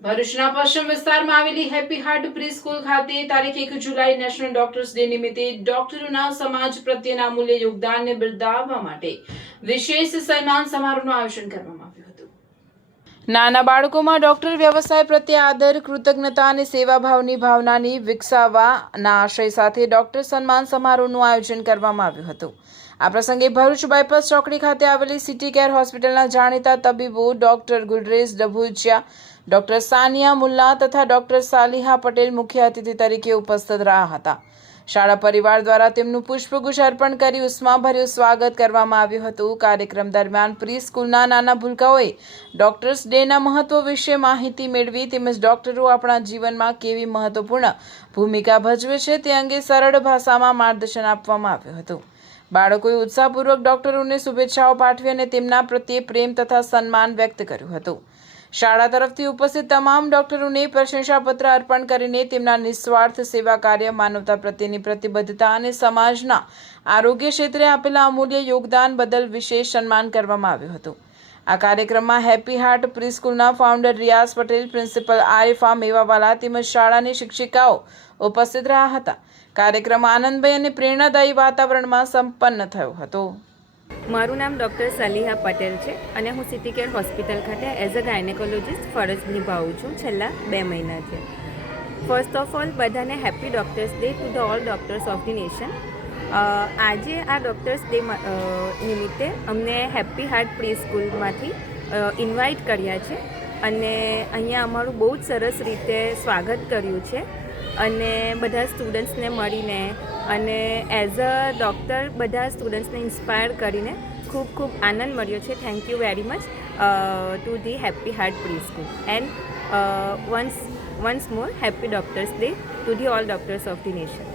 ભરૂચના પશ્ચિમ વિસ્તારમાં આવેલી હેપી હાર્ટ પ્રી સ્કૂલ ખાતે તારીખ 1 જુલાઈ નેશનલ ડોક્ટર્સ ડે નિમિત્તે ડોક્ટરોના સમાજ પ્રત્યેના અમૂલ્ય યોગદાનને બિરદાવવા માટે વિશેષ સન્માન સમારોહનું આયોજન કરવામાં આવ્યું હતું। નાના બાળકોમાં ડોક્ટર વ્યવસાય પ્રત્યે આદર, કૃતજ્ઞતા અને સેવાભાવની ભાવનાની વિકસાવવાના આશય સાથે ડોક્ટર સન્માન સમારોહનું આયોજન કરવામાં આવ્યું હતું। આ પ્રસંગે ભરૂચ બાયપાસ ચોકડી ખાતે આવેલી સિટી કેર હોસ્પિટલના જાણીતા તબીબો ડોક્ટર ગુલરેઝ ડભુચિયા, ડોક્ટર સાનિયા મુલ્લા તથા ડોક્ટર સાલિહા પટેલ મુખ્ય અતિથિ તરીકે ઉપસ્થિત રહ્યા હતા। શાળા પરિવાર દ્વારા તેમનું પુષ્પગુચ્છ અર્પણ કરી ઉષ્માભર્યું સ્વાગત કરવામાં આવ્યું હતું। કાર્યક્રમ દરમિયાન પ્રી સ્કૂલના નાના ભૂલકાઓએ ડોક્ટર્સ ડેના મહત્વ વિશે માહિતી મેળવી તેમજ ડોક્ટરો આપણા જીવનમાં કેવી મહત્વપૂર્ણ ભૂમિકા ભજવે છે તે અંગે સરળ ભાષામાં માર્ગદર્શન આપવામાં આવ્યું હતું। બાળકોએ ઉત્સાહપૂર્વક ડોક્ટરોને શુભેચ્છાઓ પાઠવી અને તેમના પ્રત્યે પ્રેમ તથા સન્માન વ્યક્ત કર્યું હતું। શાળા તરફથી ઉપસ્થિત તમામ ડોક્ટરોને પ્રશંસાપત્ર અર્પણ કરીને તેમના નિસ્વાર્થ સેવા કાર્ય, માનવતા પ્રત્યેની પ્રતિબદ્ધતા અને સમાજના આરોગ્ય ક્ષેત્રે આપેલા અમૂલ્ય યોગદાન બદલ વિશેષ સન્માન કરવામાં આવ્યું હતું। આ કાર્યક્રમમાં હેપી હાર્ટ પ્રી સ્કૂલના ફાઉન્ડર રિયાઝ પટેલ, પ્રિન્સિપલ આરિફા મેવાવાલા તેમજ શાળાની શિક્ષિકાઓ ઉપસ્થિત રહ્યા હતા। કાર્યક્રમ આનંદમય અને પ્રેરણાદાયી વાતાવરણમાં સંપન્ન થયો હતો। મારું નામ ડૉક્ટર સાલિહા પટેલ છે અને હું સિટી કેર હોસ્પિટલ ખાતે એઝ અ ગાયનેકોલોજિસ્ટ ફરજ નિભાવું છું છેલ્લા 2 મહિનાથી। ફર્સ્ટ ઓફ ઓલ બધાને happy doctors day to the all doctors of the nation. આજે આ ડૉક્ટર્સ ડે નિમિત્તે અમને હેપી હાર્ટ પ્રી સ્કૂલમાંથી ઇન્વાઇટ કર્યા છે અને અહીંયા અમારું બહુ જ સરસ રીતે સ્વાગત કર્યું છે અને બધા સ્ટુડન્ટ્સને મળીને અને એઝ અ ડૉક્ટર બધા સ્ટુડન્ટ્સને ઇન્સ્પાયર કરીને ખૂબ ખૂબ આનંદ મળ્યો છે। Thank you very much to the happy heart pre school and once more happy doctors day to the all doctors of the nation.